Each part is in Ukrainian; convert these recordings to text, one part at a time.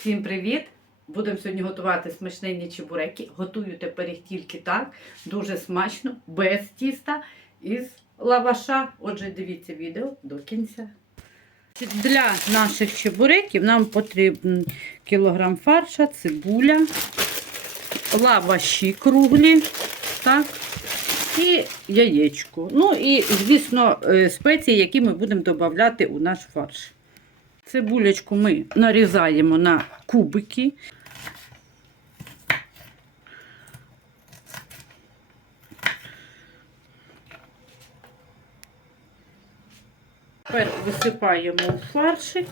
Всім привіт! Будемо сьогодні готувати смачненні чебуреки. Готую тепер їх тільки так, дуже смачно, без тіста із лаваша. Отже, дивіться відео до кінця. Для наших чебуреків нам потрібен кілограм фарша, цибуля, лаваші круглі, так, і яєчко. Ну і, звісно, е, спеції, які ми будемо додавати у наш фарш. Цибулечку ми нарізаємо на кубики. Тепер висипаємо у фаршик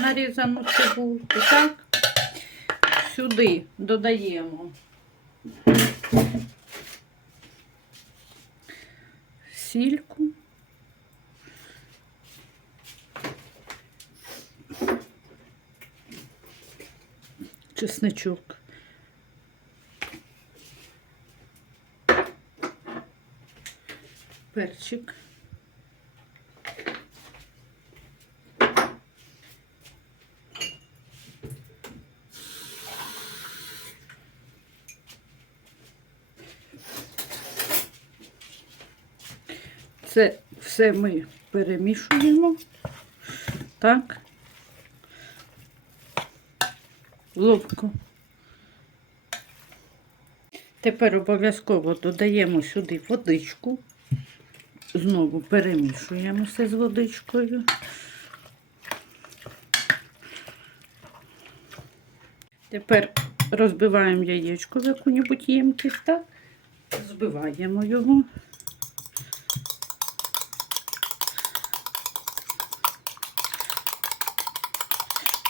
нарізану цибулку. Так. Сюди додаємо сільку. Чесничок. Перчик. Це все ми перемішуємо. Так. Ловко. Тепер обов'язково додаємо сюди водичку, знову перемішуємо все з водичкою. Тепер розбиваємо яєчко в яку-небудь ємкість, так? збиваємо його.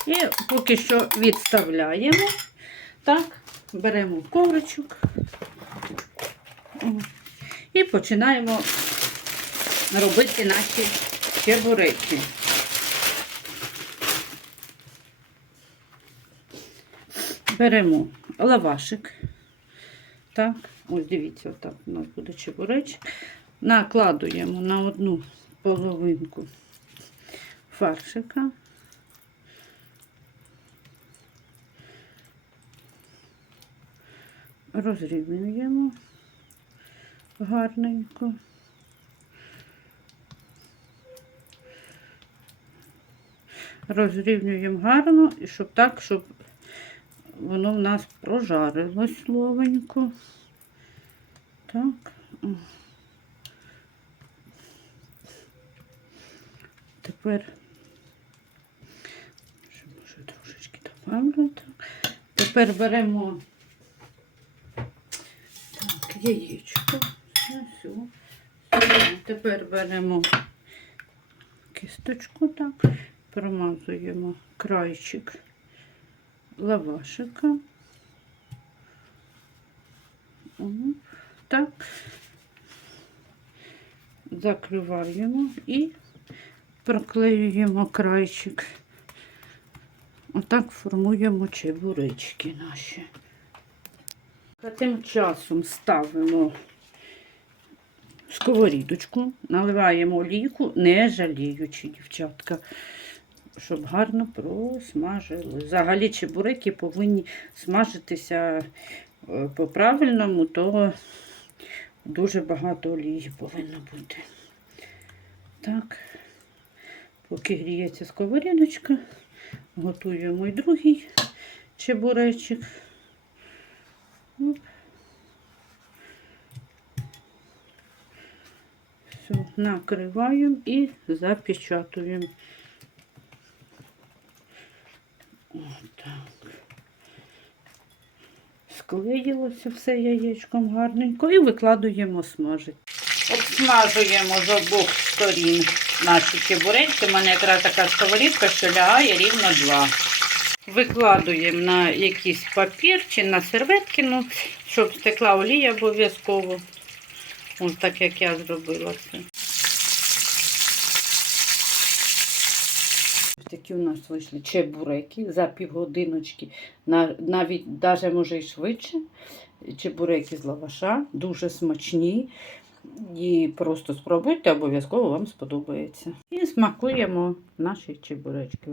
І поки що відставляємо. Так, беремо ковричок і починаємо робити наші чебуреки. Беремо лавашик. Так, ось дивіться, отак у нас буде чебуречик. Накладуємо на одну половинку фаршика. Розрівнюємо гарненько. Розрівнюємо гарно, і щоб так, щоб воно в нас прожарилось словенько. Так. Тепер, ще може трошечки добавлю. Тепер беремо яєчко. Все, все. Тепер беремо кісточку, так, промазуємо крайчик лавашика. Так, закриваємо і проклеюємо крайчик. Отак формуємо чебуречки наші. А тим часом ставимо сковорідочку, наливаємо олійку, не жаліючи, дівчатка, щоб гарно просмажили. Взагалі чебуреки повинні смажитися е, по-правильному, то дуже багато олії повинно бути. Так, поки гріється сковорідочка, готуємо і другий чебуречик. Все, накриваємо і запечатуємо. Отак. Склеїлося все яєчком гарненько і викладуємо смажити. Обсмажуємо з обох сторін наші чебуречки. У мене якраз така сковорідка, що лягає рівно два. Викладуємо на якийсь папір чи на серветки, ну, щоб стекла олія обов'язково. Ось так, як я зробила це. Ось такі у нас вийшли чебуреки за півгодиночки, навіть навіть може і швидше. Чебуреки з лаваша, дуже смачні. І просто спробуйте, обов'язково вам сподобається. І смакуємо наші чебуречки.